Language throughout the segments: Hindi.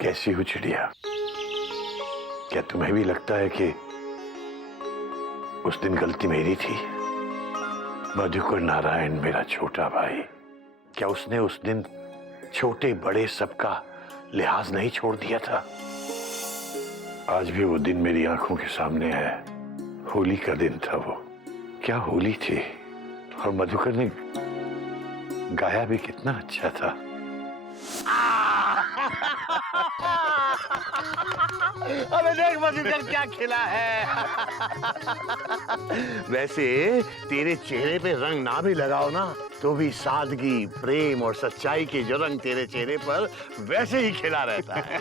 कैसी हो चिड़िया? क्या तुम्हें भी लगता है कि उस दिन गलती मेरी थी? मधुकर नारायण मेरा छोटा भाई, क्या उसने उस दिन छोटे बड़े सबका लिहाज नहीं छोड़ दिया था? आज भी वो दिन मेरी आंखों के सामने है। होली का दिन था वो। क्या होली थी, और मधुकर ने गाया भी कितना अच्छा था। अबे देख मधुकर क्या खिला है। वैसे तेरे चेहरे पे रंग ना भी लगाओ ना, तो भी सादगी, प्रेम और सच्चाई के जो रंग तेरे चेहरे पर वैसे ही खिला रहता है।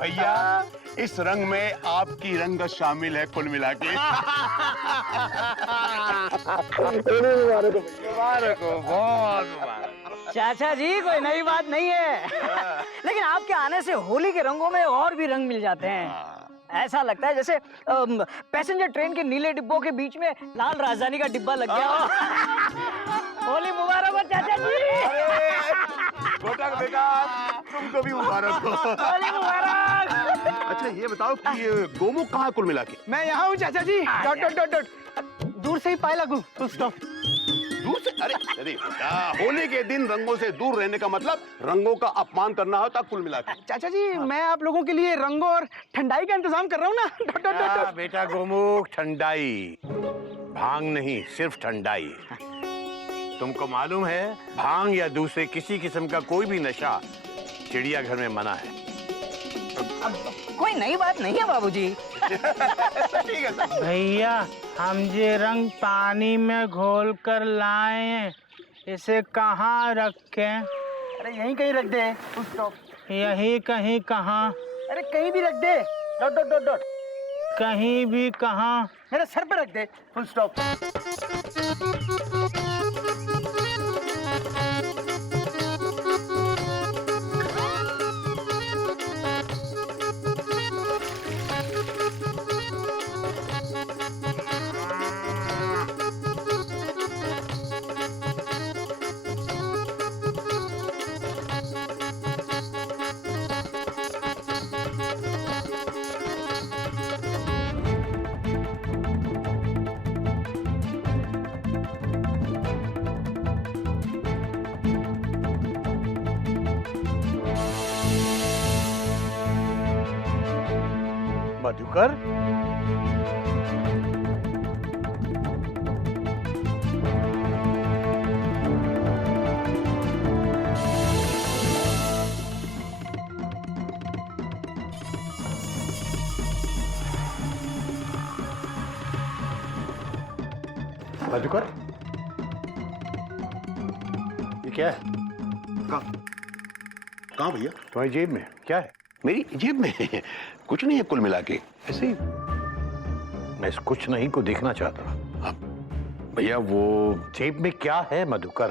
भैया इस रंग में आपकी रंगत शामिल है कुल मिला के। मुबारक हो, बहुत मुबारक। चाचा जी कोई नई बात नहीं है। लेकिन आपके आने से होली के रंगों में और भी रंग मिल जाते हैं। ऐसा लगता है जैसे पैसेंजर ट्रेन के नीले डिब्बों के बीच में लाल राजधानी का डिब्बा लग गया। होली मुबारक हो चाचा जी। कोटक बेटा तुमको भी मुबारक हो। होली मुबारक। अच्छा ये बताओ कि ये गोमुख कहाँ कुल मिला के? मैं यहाँ हूँ चाचा जी। Dot dot dot dot. दूर से ही पाए लगू। Full stop. दूर से? अरे अरे बेटा, होली के दिन रंगों से दूर रहने का मतलब रंगों का अपमान करना होता कुल मिला के। चाचा जी मैं आप लोगों के लिए रंगों और ठंडाई का इंतजाम कर रहा हूँ ना। Dot dot dot dot. बेटा गोमुख, ठंडाई, भांग नहीं, सिर्फ ठंडाई। तुमको मालूम है भांग या दूसरे किसी किस्म का कोई भी नशा चिड़ियाघर में मना है। कोई नई बात नहीं है बाबूजी। भैया हम ये रंग पानी में घोल कर लाए हैं, इसे कहाँ रखें? अरे यहीं कहीं रख दे। Full stop. यही कहीं कहाँ? अरे कहीं भी रख दे। Dot dot dot dot. कहीं भी कहाँ? मेरे सर पे रख दे। Full stop. मधुकर, मधुकर, ये क्या है? कहाँ भैया? तुम्हारी जेब में क्या है? मेरी जेब में कुछ नहीं है कुल मिला के। ऐसे ही मैं इस कुछ नहीं को देखना चाहता। भैया वो जेब में क्या है मधुकर?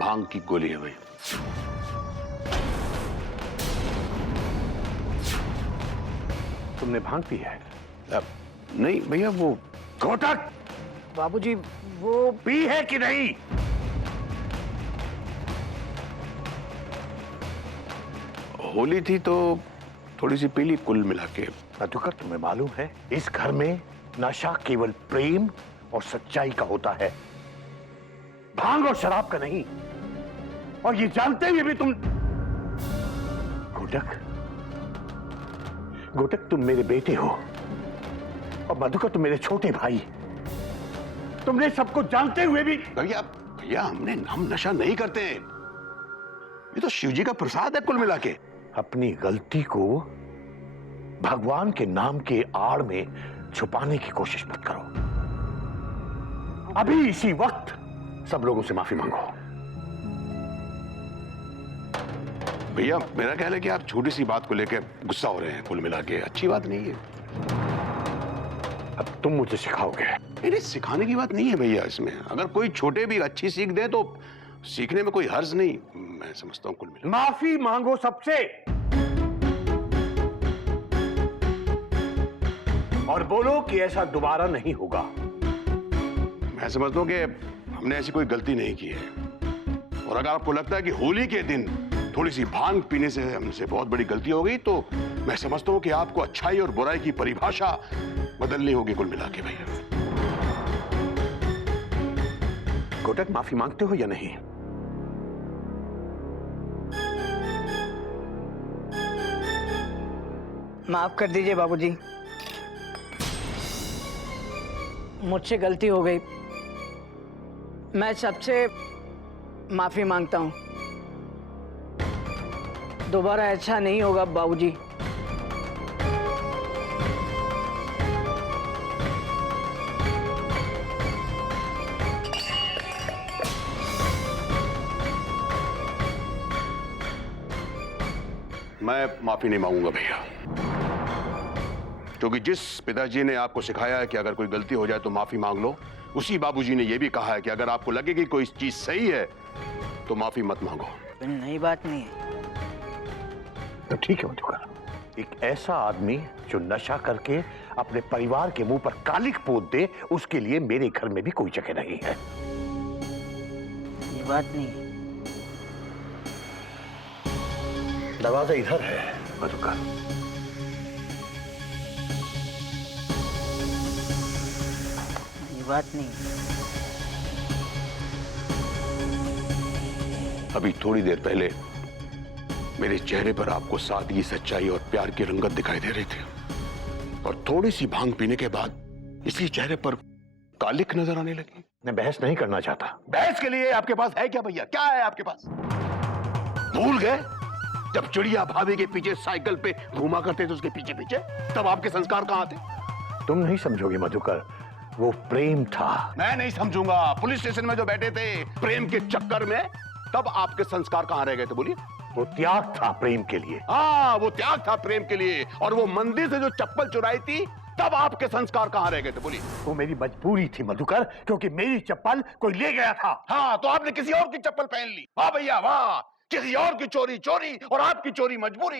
भांग की गोली है भैया। तुमने भांग पी है? नहीं भैया वो घोटक, बाबूजी वो पी है कि नहीं? होली थी तो थोड़ी सी पीली कुल मिला के। मधुकर, तुम्हें मालूम है इस घर में नशा केवल प्रेम और सच्चाई का होता है, भांग और शराब का नहीं। और ये जानते हुए भी तुम घोटक, घोटक तुम मेरे बेटे हो और मधुकर तुम मेरे छोटे भाई। तुमने सबको जानते हुए भी। भैया भैया हम नशा नहीं करते हैं, ये तो शिव जी का प्रसाद है कुल मिला के। अपनी गलती को भगवान के नाम के आड़ में छुपाने की कोशिश मत करो। अभी इसी वक्त सब लोगों से माफी मांगो। भैया मेरा ख्याल है कि आप छोटी सी बात को लेकर गुस्सा हो रहे हैं, कुल मिला के अच्छी बात नहीं है। अब तुम मुझे सिखाओगे? नहीं, सिखाने की बात नहीं है भैया इसमें। अगर कोई छोटे भी अच्छी सीख दे तो सीखने में कोई हर्ज नहीं, मैं समझता हूँ कुल मिला। माफी मांगो सबसे और बोलो कि ऐसा दोबारा नहीं होगा। मैं समझता हूँ कि हमने ऐसी कोई गलती नहीं की है। और अगर आपको लगता है कि होली के दिन थोड़ी सी भांग पीने से हमसे बहुत बड़ी गलती हो गई, तो मैं समझता हूँ कि आपको अच्छाई और बुराई की परिभाषा बदलनी होगी कुल मिला के भैया। कोटक, माफी मांगते हो या नहीं? माफ कर दीजिए बाबूजी, मुझसे गलती हो गई। मैं सबसे माफी मांगता हूं। दोबारा ऐसा नहीं होगा बाबूजी। मैं माफी नहीं मांगूंगा भैया, क्योंकि जिस पिताजी ने आपको सिखाया है कि अगर कोई गलती हो जाए तो माफी मांग लो, उसी बाबूजी ने यह भी कहा है कि अगर आपको लगे कि कोई चीज सही है तो माफी मत मांगो। नई बात नहीं है। तो ठीक है मधुकर, एक ऐसा आदमी जो नशा करके अपने परिवार के मुंह पर कालिक पोत दे, उसके लिए मेरे घर में भी कोई जगह नहीं है। ये बात नहीं है। दरवाजा इधर है मधुकर। ये बात नहीं है। अभी थोड़ी देर पहले मेरे चेहरे पर आपको सादगी, सच्चाई और प्यार की रंगत दिखाई दे रही थी, और थोड़ी सी भांग पीने के बाद इसी चेहरे पर कालिक नजर आने लगी। मैं बहस नहीं करना चाहता। बहस के लिए आपके पास है क्या भैया? क्या है आपके पास? भूल गए जब चिड़िया भाभी के पीछे साइकिल पे घूमा करते थे, उसके पीछे पीछे, तब आपके संस्कार कहां थे? तुम नहीं समझोगे मधुकर, वो प्रेम था। मैं नहीं समझूंगा। पुलिस स्टेशन में जो बैठे थे प्रेम के चक्कर में, तब आपके संस्कार कहां रह गए थे? बोलिए। वो त्याग था प्रेम के लिए। हाँ, वो त्याग था प्रेम के लिए। और वो मंदिर से जो चप्पल चुराई थी, तब आपके संस्कार कहां रह गए थे? बोलिए। वो मेरी मजबूरी थी मधुकर, क्योंकि मेरी चप्पल कोई ले गया था। हाँ, तो आपने किसी और की चप्पल पहन ली। वाह भैया वाह, किसी और की चोरी चोरी और आपकी चोरी मजबूरी।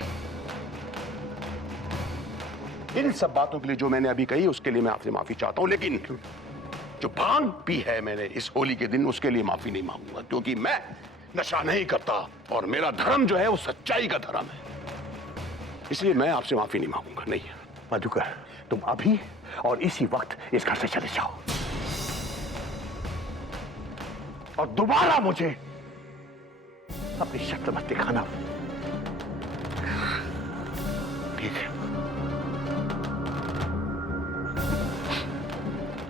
इन सब बातों के लिए जो मैंने अभी कही, उसके लिए मैं आपसे माफी चाहता हूं, लेकिन जो भांग पी है मैंने इस होली के दिन, उसके लिए माफी नहीं मांगूंगा, क्योंकि मैं नशा नहीं करता और मेरा धर्म जो है वो सच्चाई का धर्म है। इसलिए मैं आपसे माफी नहीं मांगूंगा। नहीं मधुकर, तुम अभी और इसी वक्त इस घर से चले जाओ, और दोबारा मुझे अपनी शक्ल मत दिखाना। ठीक है,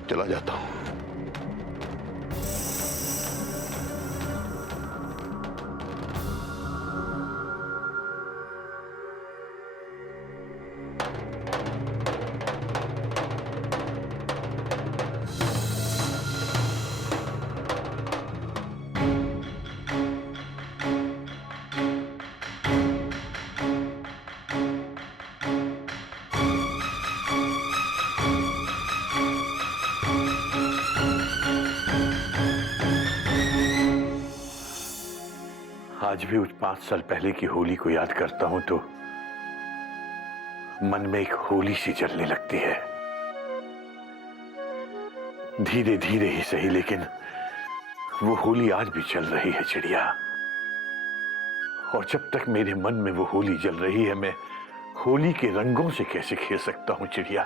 चला जाता हूं। आज भी उस 5 साल पहले की होली को याद करता हूं तो मन में एक होली सी जलने लगती है। धीरे धीरे ही सही, लेकिन वो होली आज भी चल रही है चिड़िया। और जब तक मेरे मन में वो होली जल रही है, मैं होली के रंगों से कैसे खेल सकता हूं चिड़िया?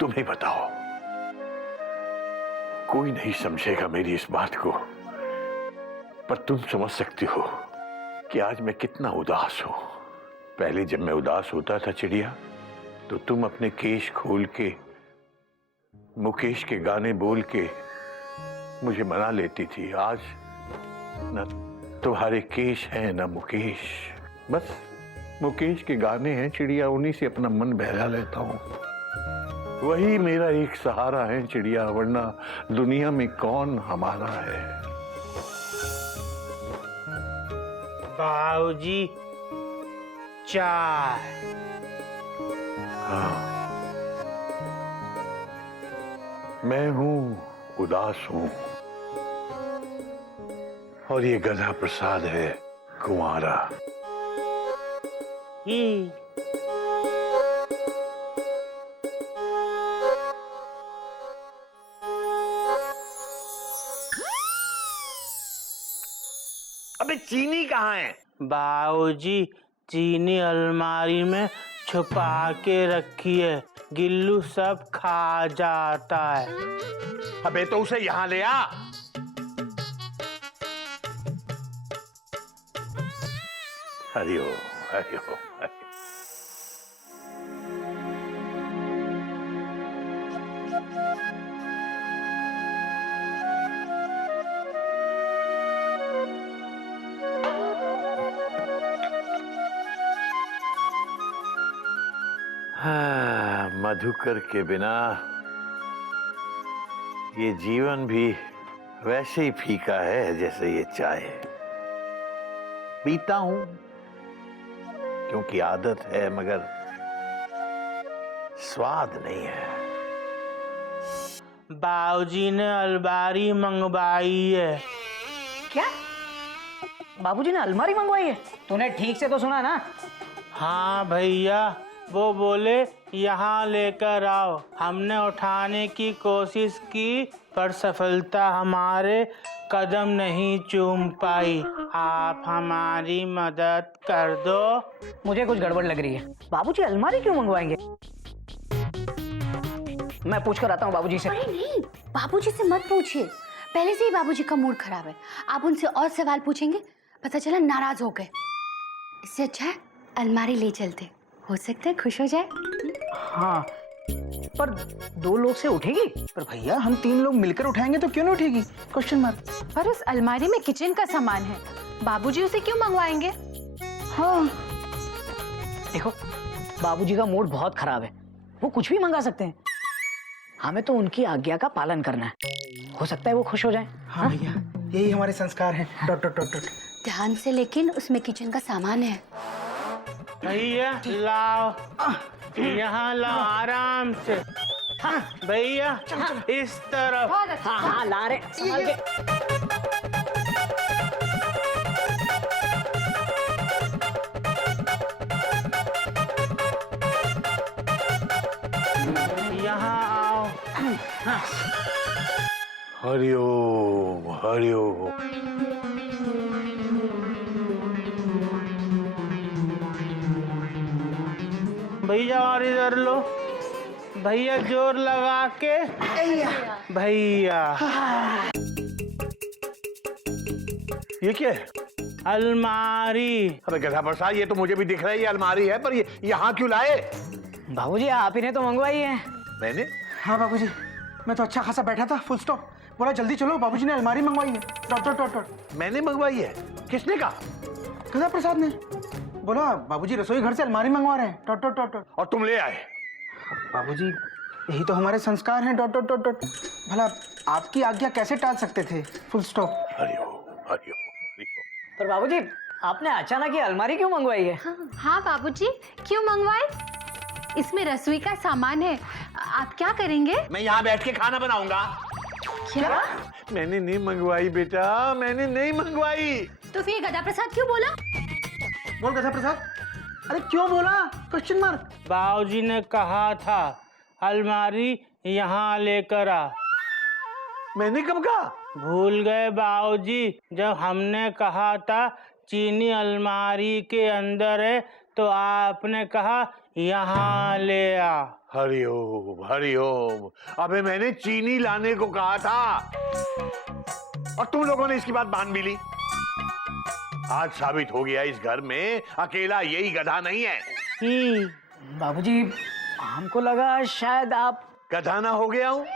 तुम ही बताओ। कोई नहीं समझेगा मेरी इस बात को, पर तुम समझ सकती हो कि आज मैं कितना उदास हूं। पहले जब मैं उदास होता था चिड़िया, तो तुम अपने केश खोल के, मुकेश के गाने बोल के मुझे मना लेती थी। आज न तुम्हारे केश हैं न मुकेश, बस मुकेश के गाने हैं चिड़िया, उन्हीं से अपना मन बहला लेता हूं। वही मेरा एक सहारा है चिड़िया, वरना दुनिया में कौन हमारा है। बाबूजी, चाय। हाँ, मैं हूं उदास हूं, और ये गधा प्रसाद है कुंवारा। ही अबे चीनी कहाँ है? बाबूजी चीनी अलमारी में छुपा के रखी है, गिल्लू सब खा जाता है। अबे तो उसे यहाँ ले आ। हरिओम हरिओम हरिओम। हाँ, मधुकर के बिना ये जीवन भी वैसे ही फीका है जैसे ये चाय। पीता हूं क्योंकि आदत है, मगर स्वाद नहीं है। बाबूजी ने अलमारी मंगवाई है। क्या? बाबूजी ने अलमारी मंगवाई है? तूने ठीक से तो सुना ना? हाँ भैया, वो बोले यहाँ लेकर आओ। हमने उठाने की कोशिश की पर सफलता हमारे कदम नहीं चूम पाई। आप हमारी मदद कर दो। मुझे कुछ गड़बड़ लग रही है। बाबूजी अलमारी क्यों मंगवाएंगे? मैं पूछ कर आता हूँ बाबूजी से। अरे नहीं, बाबूजी से मत पूछिए, पहले से ही बाबूजी का मूड खराब है। आप उनसे और सवाल पूछेंगे, पता चला नाराज हो गए। इससे अच्छा है अलमारी ले चलते, हो सकता है खुश हो जाए। हाँ, पर 2 लोग से उठेगी? पर भैया हम 3 लोग मिलकर उठाएंगे तो क्यों नहीं उठेगी? Question mark. पर उस अलमारी में किचन का सामान है, बाबूजी उसे क्यों मंगवाएंगे? हाँ, देखो बाबूजी का मूड बहुत खराब है, वो कुछ भी मंगा सकते हैं। हमें तो उनकी आज्ञा का पालन करना है, हो सकता है वो खुश हो जाए। हाँ भैया, यही हमारे संस्कार हैं। Dot dot dot dot. ध्यान से, लेकिन उसमें किचन का सामान है। भैया लाओ, यहाँ लाओ आराम से। हाँ भैया इस तरफ। हाँ हाँ, ला रहे, संभाल के। यहाँ आओ। हरिओम हरिओम। भैया और इधर लो। भैया जोर लगा के। भैया ये क्या है? अलमारी। अबे गधा प्रसाद, ये तो मुझे भी दिख रहा है ये अलमारी है, पर ये यहाँ क्यों लाए? बाबूजी आप ही ने तो मंगवाई है। मैंने? हाँ बाबूजी, मैं तो अच्छा खासा बैठा था, फुल स्टॉप। बोला जल्दी चलो, बाबूजी ने अलमारी मंगवाई है। Dot dot dot dot. मैंने मंगवाई है? किसने कहा? गधा प्रसाद ने बोला बाबूजी रसोई घर से अलमारी मंगवा रहे हैं। Dot dot dot dot. और तुम ले आए? बाबूजी यही तो हमारे संस्कार हैं। Dot dot dot dot. भला आपकी आज्ञा कैसे टाल सकते थे? Full stop. हरिओम हरिओम हरिओम। पर बाबूजी आपने अचानक ये अलमारी क्यों मंगवाई है? हाँ बाबूजी, क्यों मंगवाए? इसमें रसोई का सामान है, आप क्या करेंगे? मैं यहाँ बैठ के खाना बनाऊंगा। क्या? मैंने नहीं मंगवाई बेटा, मैंने नहीं मंगवाई। तो फिर गधा प्रसाद क्यों बोला? बोल गधा प्रसाद। अरे क्यों बोला? Question mark. बाबूजी ने कहा था अलमारी यहाँ लेकर आ। मैंने कब कहा? भूल गए बाबूजी, जब हमने कहा था चीनी अलमारी के अंदर है तो आपने कहा यहाँ ले आ। हरिओम हरिओम। अबे मैंने चीनी लाने को कहा था और तुम लोगों ने इसकी बात मान भी ली। आज साबित हो गया इस घर में अकेला यही गधा नहीं है। बाबूजी हमको लगा शायद आप। गधा ना हो गया हूँ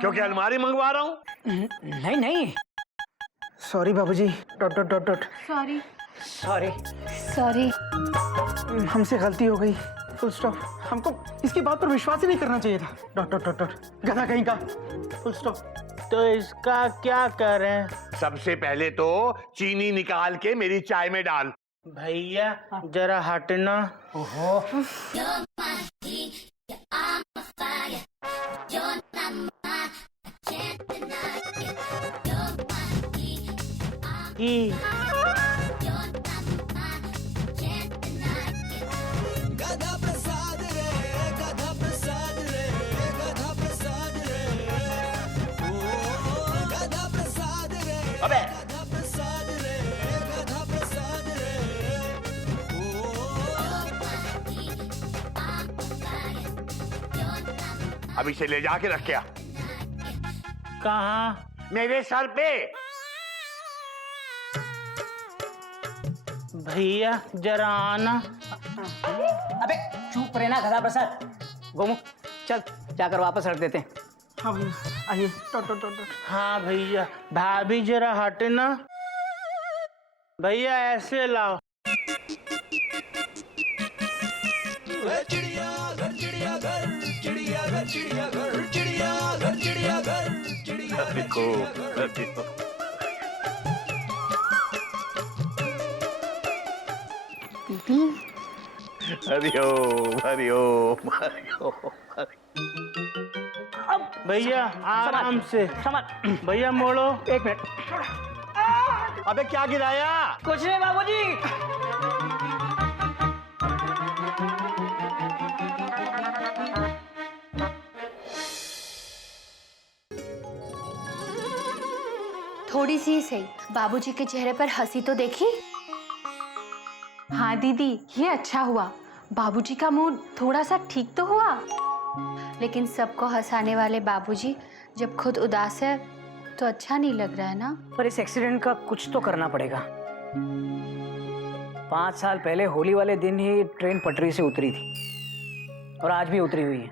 क्योंकि अलमारी मंगवा रहा हूँ? नहीं नहीं, सॉरी बाबूजी। Dot dot dot dot. Sorry sorry. Sorry. हमसे गलती हो गई। Full stop. हमको इसकी बात पर विश्वास ही नहीं करना चाहिए था। Dot dot dot dot. गधा कहीं का। Full stop. तो इसका क्या करें? सबसे पहले तो चीनी निकाल के मेरी चाय में डाल। भैया जरा हटना। ओहो, ई अबे अब इसे ले जाके रख क्या कहाँ? मेरे सर पे। भैया जरा आना। अबे चुप रहना गधा प्रसाद। गोमू चल जाकर वापस रख देते हैं। हाँ भैया आइए। Dot dot dot dot. हाँ भैया, भाभी जरा हटना। भैया ऐसे लाओ। देखो हरिओम हरिओम हरिओम। भैया आराम से। संभाल। भैया मोड़ो। एक मिनट। अबे क्या गिराया? कुछ नहीं बाबूजी। थोड़ी सी ही सही, बाबूजी के चेहरे पर हंसी तो देखी। हाँ दीदी, ये अच्छा हुआ। बाबूजी का मूड थोड़ा सा ठीक तो हुआ। लेकिन सबको हंसाने वाले बाबूजी जब खुद उदास है तो अच्छा नहीं लग रहा है ना। पर इस एक्सीडेंट का कुछ तो करना पड़ेगा। 5 साल पहले होली वाले दिन ही ट्रेन पटरी से उतरी थी और आज भी उतरी हुई है,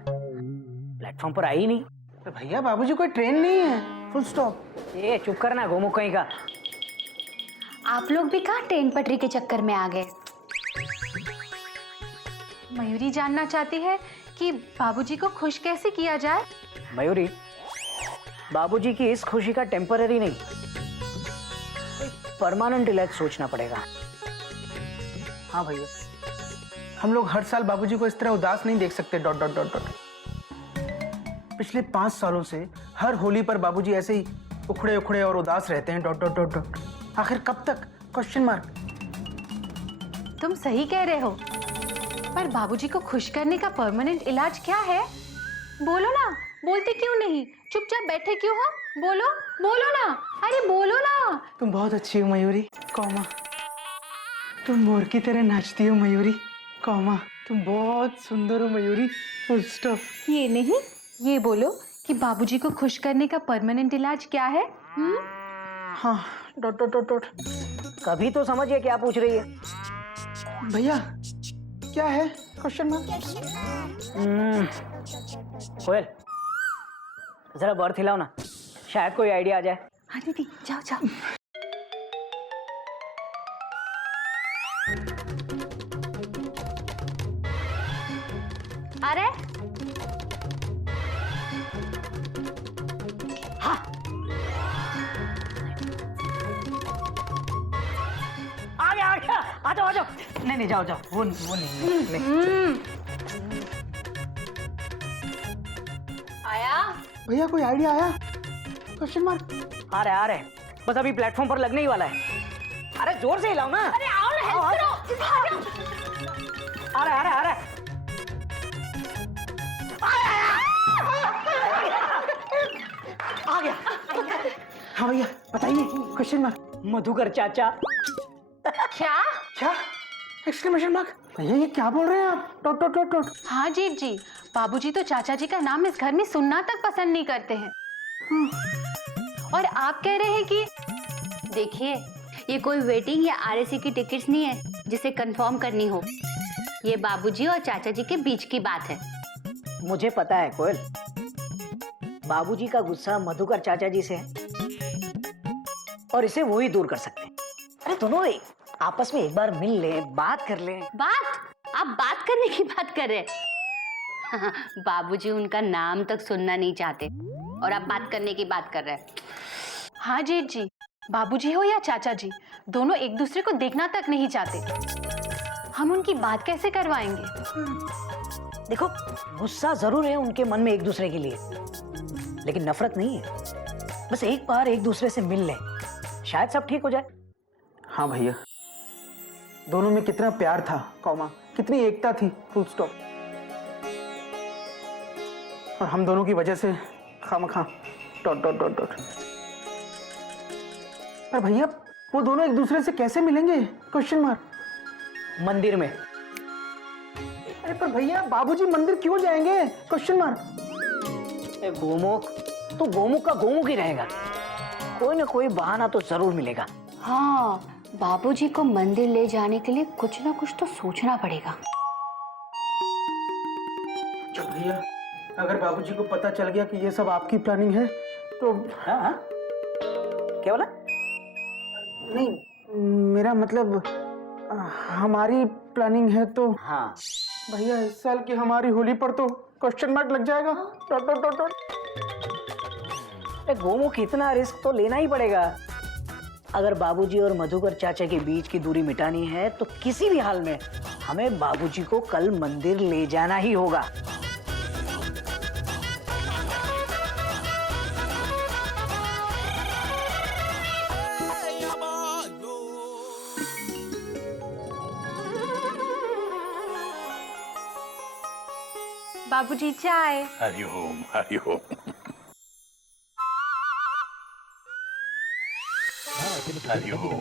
प्लेटफॉर्म पर आई ही नहीं। तो भैया बाबूजी कोई ट्रेन नहीं है, फुल स्टॉप। ये चुप करना गोमू कहीं का। आप लोग भी कहाँ ट्रेन पटरी के चक्कर में आ गए। मयूरी जानना चाहती है कि बाबूजी को खुश कैसे किया जाए। मयूरी, बाबूजी की इस खुशी का टेम्पररी नहीं, परमानेंट इलाज सोचना पड़ेगा। हाँ भैया, हम लोग हर साल बाबूजी को इस तरह उदास नहीं देख सकते। Dot dot dot dot. पिछले 5 सालों से हर होली पर बाबूजी ऐसे ही उखड़े उखड़े और उदास रहते हैं। Dot dot dot dot. आखिर कब तक? Question mark. तुम सही कह रहे हो, पर बाबूजी को खुश करने का परमानेंट इलाज क्या है? बोलो ना, बोलते क्यों नहीं? चुपचाप बैठे क्यों हो? बोलो बोलो ना, अरे बोलो ना। तुम बहुत अच्छी हो मयूरी, कौमा। तुम मोर की तरह नाचती हो मयूरी, कौमा। तुम बहुत सुंदर हो मयूरी, फुल स्टॉप। ये नहीं, ये बोलो कि बाबूजी को खुश करने का परमानेंट इलाज क्या है? हाँ, डॉट डॉट डॉट डॉट। कभी तो समझिए क्या पूछ रही है। भैया क्या है? Question mark. कोयल जरा बर्थ हिलाओ ना, शायद कोई आइडिया आ जाए। हाँ दीदी, जाओ जाओ। अरे आ गया, आ जाओ आ जाओ। नहीं जाओ जाओ, वो नहीं। आया? भैया कोई आइडिया आया? Question mark. आ रहे बस अभी प्लेटफॉर्म पर लगने ही वाला है। अरे जोर से हिलाओ ना। अरे आओ ना, हेल्प करो। आ रहा आ गया। हाँ भैया बताइए, क्वेश्चन मार्क। मधुकर चाचा। क्या? क्या? Exclamation mark. भैया ये क्या बोल रहे हैं आप? Dot dot dot dot. हाँ जीत जी, बाबूजी तो चाचा जी का नाम इस घर में सुनना तक पसंद नहीं करते हैं। और आप कह रहे हैं कि देखिए, ये कोई वेटिंग या आरएसी की टिकट्स नहीं है जिसे कंफर्म करनी हो। ये बाबूजी और चाचा जी के बीच की बात है। मुझे पता है कोयल, बाबूजी का गुस्सा मधुकर चाचा जी से है और इसे वो ही दूर कर सकते हैं। अरे दोनों आपस में एक बार मिल लें, बात कर लें। बात? आप बात करने की बात कर रहे हैं? बाबूजी उनका नाम तक सुनना नहीं चाहते और आप बात करने की बात कर रहे हैं। हाँ जीत जी, बाबूजी हो या चाचा जी, दोनों एक दूसरे को देखना तक नहीं चाहते। हम उनकी बात कैसे करवाएंगे? देखो, गुस्सा जरूर है उनके मन में एक दूसरे के लिए, लेकिन नफरत नहीं है। बस एक बार एक दूसरे से मिल लें, शायद सब ठीक हो जाए। हाँ भैया, दोनों में कितना प्यार था, कौमा, कितनी एकता थी, फुल स्टॉप। और हम दोनों की वजह से खामखा डॉट डॉट डॉट डॉट। पर भैया वो दोनों एक दूसरे से कैसे मिलेंगे? Question mark. मंदिर में। अरे पर भैया बाबूजी मंदिर क्यों जाएंगे? Question mark. गोमुख तो गोमुख का गोमुख ही रहेगा। कोई ना कोई बहाना तो जरूर मिलेगा। हाँ, बाबूजी को मंदिर ले जाने के लिए कुछ ना कुछ तो सोचना पड़ेगा। भैया, अगर बाबूजी को पता चल गया कि ये सब आपकी प्लानिंग है तो हाँ हाँ, क्या बोला? नहीं, मेरा मतलब हमारी प्लानिंग है तो हाँ भैया इस साल की हमारी होली पर तो क्वेश्चन मार्क लग जाएगा। Dot dot dot dot. Gomukh इतना रिस्क तो लेना ही पड़ेगा। अगर बाबूजी और मधुकर चाचा के बीच की दूरी मिटानी है तो किसी भी हाल में हमें बाबूजी को कल मंदिर ले जाना ही होगा। बाबूजी चाय। हरिओम हरिओम। हरिओम।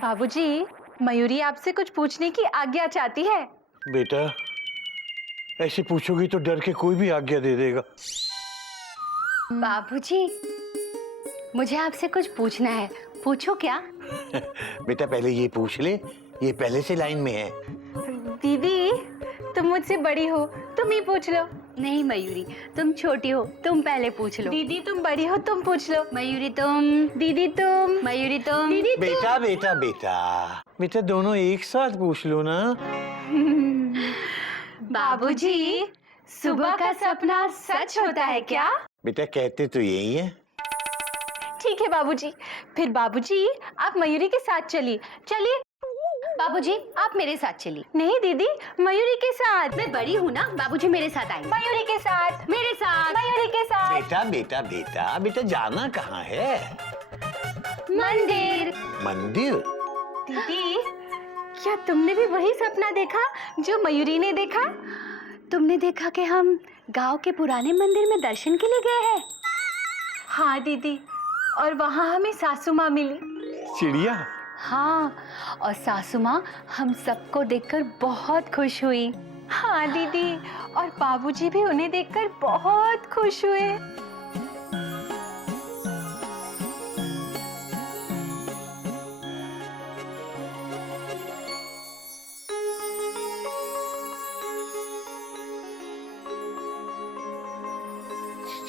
बाबूजी, मयूरी आपसे कुछ पूछने की आज्ञा चाहती है। बेटा, ऐसे पूछोगी तो डर के कोई भी आज्ञा दे देगा। बाबूजी, मुझे आपसे कुछ पूछना है, पूछो क्या? बेटा पहले ये पूछ ले, ये पहले से लाइन में है। दीदी, तुम मुझसे बड़ी हो, तुम ही पूछ लो। नहीं मयूरी, तुम छोटी हो, तुम पहले पूछ लो। दीदी तुम बड़ी हो, तुम पूछ लो। मयूरी तुम। दीदी तुम। मयूरी तुम। दीदी तुम। बेटा बेटा बेटा बेटा दोनों एक साथ पूछ लो ना। बाबूजी, सुबह का सपना सच होता है क्या? बेटा कहते तो यही है। ठीक है बाबूजी, फिर बाबूजी आप मयूरी के साथ चलिए। बाबूजी, आप मेरे साथ चलिए। नहीं दीदी, मयूरी के साथ। मैं बड़ी हूँ ना, बाबूजी मेरे साथ आएंगे। मयूरी के साथ। मेरे साथ। मयूरी के साथ। बेटा बेटा बेटा बेटा जाना कहाँ है? मंदिर। मंदिर? दीदी, क्या तुमने भी वही सपना देखा जो मयूरी ने देखा? तुमने देखा कि हम गांव के पुराने मंदिर में दर्शन के लिए गए हैं? हाँ दीदी, और वहाँ हमें सासू माँ मिली। चिड़िया? हाँ, और सासू माँ हम सबको देखकर बहुत खुश हुई। हाँ दीदी, और बाबूजी भी उन्हें देखकर बहुत खुश हुए।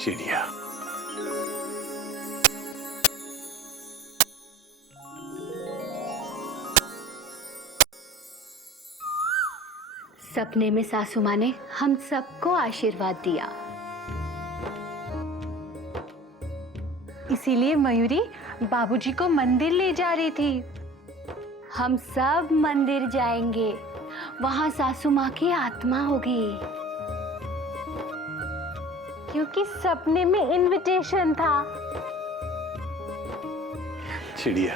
चिड़िया। सपने में सासू माँ ने हम सबको आशीर्वाद दिया। इसीलिए मयूरी बाबूजी को मंदिर ले जा रही थी। हम सब मंदिर जाएंगे, वहाँ सासू माँ की आत्मा होगी। क्योंकि सपने में इनविटेशन था। चिड़िया,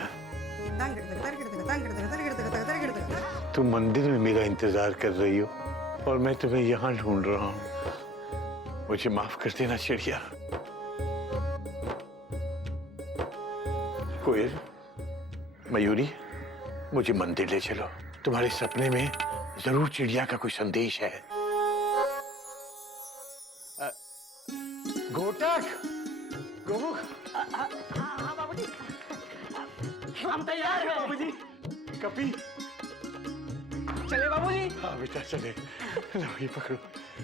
तुम मंदिर में मेरा इंतजार कर रही हो और मैं तुम्हें यहाँ ढूंढ रहा हूँ। मुझे माफ कर देना चिड़िया। कोयल, मयूरी, मुझे मंदिर ले चलो। तुम्हारे सपने में जरूर चिड़िया का कोई संदेश है। घोटक, गोमुख। हाँ बाबूजी, हम तैयार हैं। बाबूजी, कपी। चले बाबूजी। हाँ बेटा चले। लो ये पकड़ो।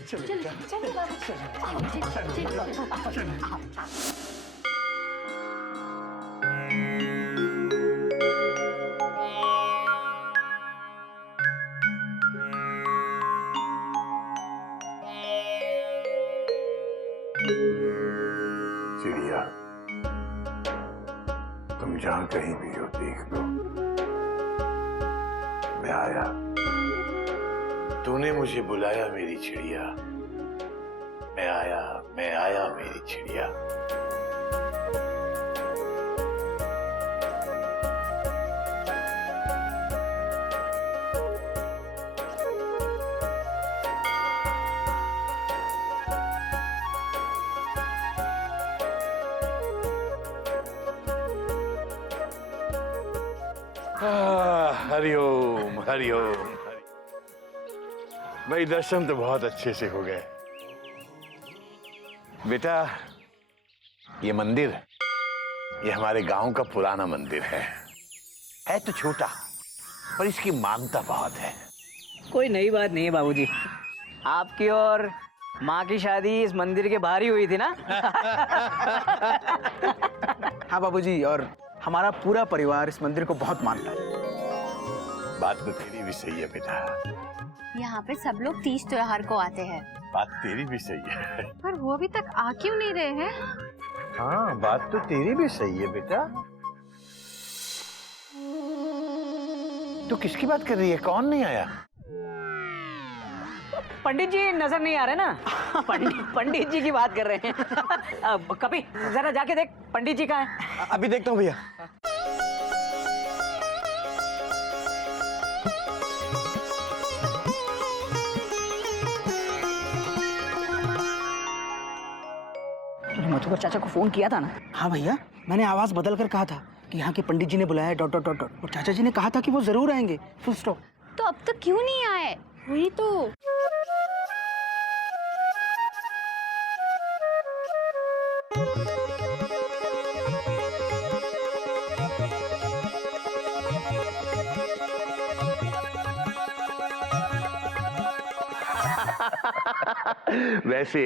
चलो बेटा। चलिए बाबूजी। चिड़िया, तुम जहां कहीं भी हो देख लो, मैं आया। तूने मुझे बुलाया मेरी चिड़िया। मैं आया मेरी चिड़िया। हरिओम हरिओम। भाई दर्शन तो बहुत अच्छे से हो गए। बेटा, ये मंदिर, ये हमारे गांव का पुराना मंदिर है तो छोटा, पर इसकी मान्यता बहुत है। कोई नई बात नहीं है बाबूजी। आपकी और माँ की शादी इस मंदिर के बाहर ही हुई थी ना? हाँ बाबूजी, और हमारा पूरा परिवार इस मंदिर को बहुत मानता है। बात तो तेरी भी सही है बेटा, यहाँ पे सब लोग तीज त्योहार को आते हैं। बात तेरी भी सही है। पर वो अभी तक आ क्यों नहीं रहे हैं? हाँ, बात तो तेरी भी सही है बेटा। तू किसकी बात कर रही है? कौन नहीं आया? पंडित जी नजर नहीं आ रहे ना? पंडित जी की बात कर रहे हैं। कभी जरा जाके देख पंडित जी कहाँ हैं? अभी देखता हूँ भैया। तूने मधुकर चाचा को फोन किया था ना? हाँ भैया, मैंने आवाज बदल कर कहा था कि यहाँ के पंडित जी ने बुलाया डॉट डॉट डॉट डॉट, और चाचा जी ने कहा था कि वो जरूर आएंगे, फुल स्टॉप। तो अब तक क्यों नहीं आए? वही तो। वैसे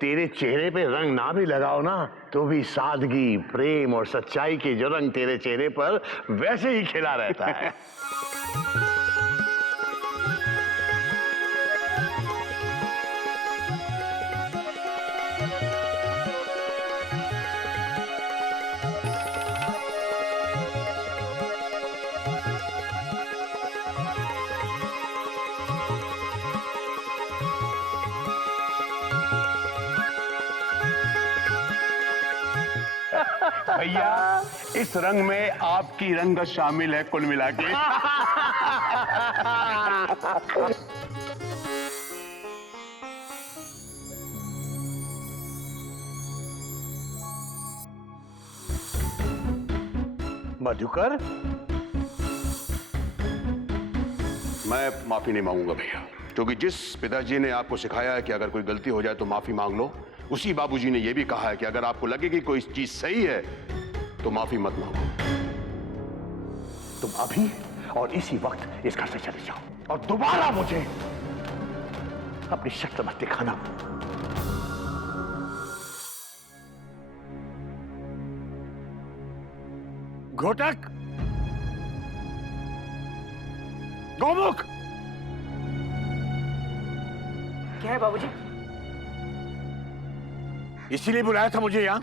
तेरे चेहरे पे रंग ना भी लगाओ ना, तो भी सादगी, प्रेम और सच्चाई के जो रंग तेरे चेहरे पर वैसे ही खिला रहता है। भैया, इस रंग में आपकी रंगत शामिल है कुल मिला के। मधुकर, मैं माफी नहीं मांगूंगा भैया, क्योंकि जिस पिताजी ने आपको सिखाया है कि अगर कोई गलती हो जाए तो माफी मांग लो, उसी बाबूजी ने यह भी कहा है कि अगर आपको लगे कि कोई चीज सही है तो माफी मत मांगो। तुम अभी और इसी वक्त इस घर से चले जाओ और दोबारा मुझे अपनी शक्ल मत दिखाना। घोटक, गौमुख, क्या है बाबूजी? इसीलिए बुलाया था मुझे यहाँ?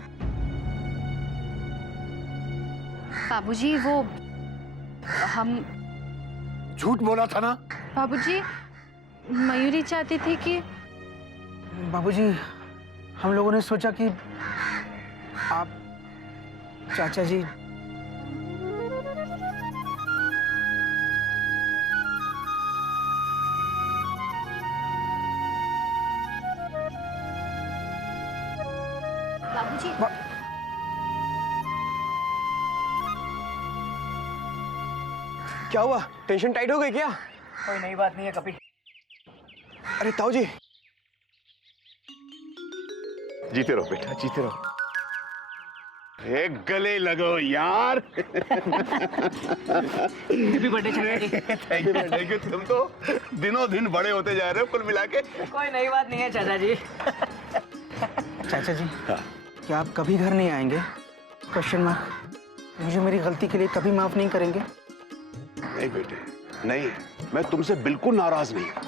बाबूजी वो हम झूठ बोला था ना? बाबूजी, मयूरी चाहती थी कि बाबूजी, हम लोगों ने सोचा कि आप चाचा जी बाबूजी क्या हुआ? टेंशन टाइट हो गई क्या? कोई नई बात नहीं है कपिल। अरे ताऊ जी, जीते रहो बेटा, जीते रहो। एक गले लगो यार। हैप्पी बर्थडे चाचा जी। Thank you. तुम तो दिनों दिन बड़े होते जा रहे हो कुल मिला के। कोई नई बात नहीं है चाचा जी। चाचा जी, क्या आप कभी घर नहीं आएंगे? Question mark. मुझे मेरी गलती के लिए कभी माफ नहीं करेंगे? नहीं बेटे, नहीं, मैं तुमसे बिल्कुल नाराज नहीं हूं।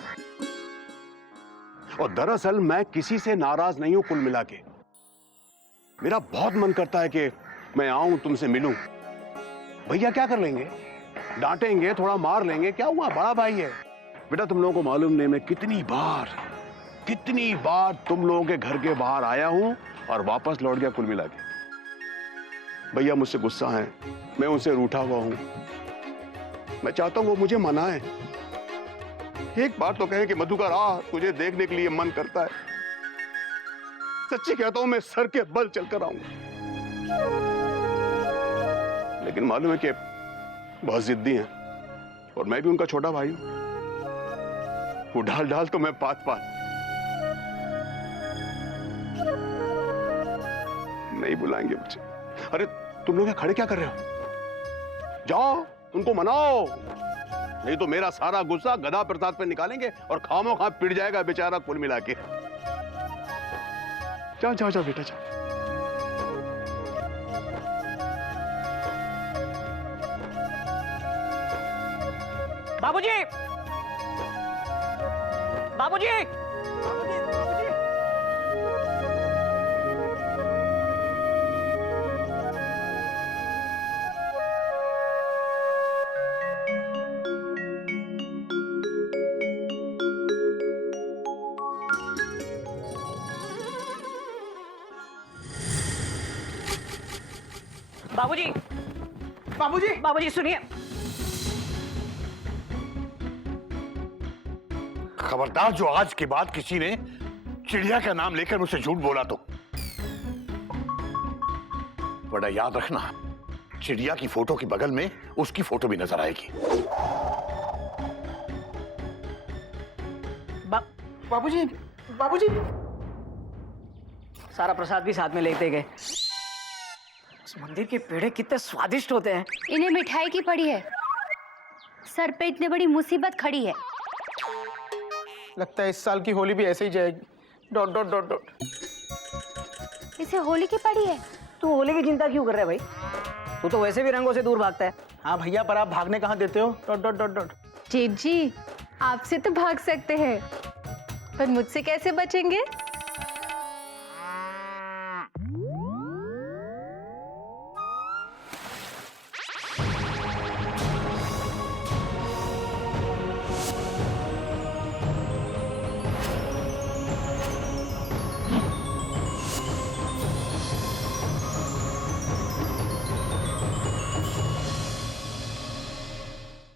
और दरअसल मैं किसी से नाराज नहीं हूं कुल मिला के। मेरा बहुत मन करता है कि मैं आऊं, तुमसे मिलूं। भैया क्या कर लेंगे? डांटेंगे, थोड़ा मार लेंगे, क्या हुआ, बड़ा भाई है। बेटा तुम लोगों को मालूम नहीं मैं कितनी बार तुम लोगों के घर के बाहर आया हूं और वापस लौट गया कुल मिला के। भैया मुझसे गुस्सा है, मैं उनसे रूठा हुआ हूं। मैं चाहता हूं वो मुझे मनाए। एक बार तो कहें कि मधुकर आ, तुझे देखने के लिए मन करता है। सच्ची कहता हूं मैं सर के बल चलकर आऊंगा। लेकिन मालूम है कि बहुत जिद्दी हैं और मैं भी उनका छोटा भाई हूं। वो डाल तो मैं पात नहीं बुलाएंगे मुझे। अरे तुम लोग यहाँ खड़े क्या कर रहे हो? जाओ उनको मनाओ, नहीं तो मेरा सारा गुस्सा गधा प्रसाद पे निकालेंगे और खामो खा पिट जाएगा बेचारा कुल मिला के। जाओ जाओ जाओ बेटा जाओ। बाबूजी, बाबूजी, बाबूजी, बाबूजी, बाबूजी सुनिए। खबरदार जो आज के बाद किसी ने चिड़िया का नाम लेकर मुझसे झूठ बोला तो बड़ा याद रखना, चिड़िया की फोटो के बगल में उसकी फोटो भी नजर आएगी। बाबूजी, बाबूजी, सारा प्रसाद भी साथ में लेते गए। इस मंदिर के पेड़े कितने स्वादिष्ट होते हैं। इन्हें मिठाई की पड़ी है, सर पे इतनी बड़ी मुसीबत खड़ी है। लगता है इस साल की होली भी ऐसे ही जाएगी। Dot dot dot dot. इसे होली की पड़ी है। तू होली की चिंता क्यों कर रहा है भाई? तू तो वैसे भी रंगों से दूर भागता है। हाँ भैया, पर आप भागने कहाँ देते हो? Dot dot dot dot. जेठ जी, आपसे तो भाग सकते हैं, पर मुझसे कैसे बचेंगे?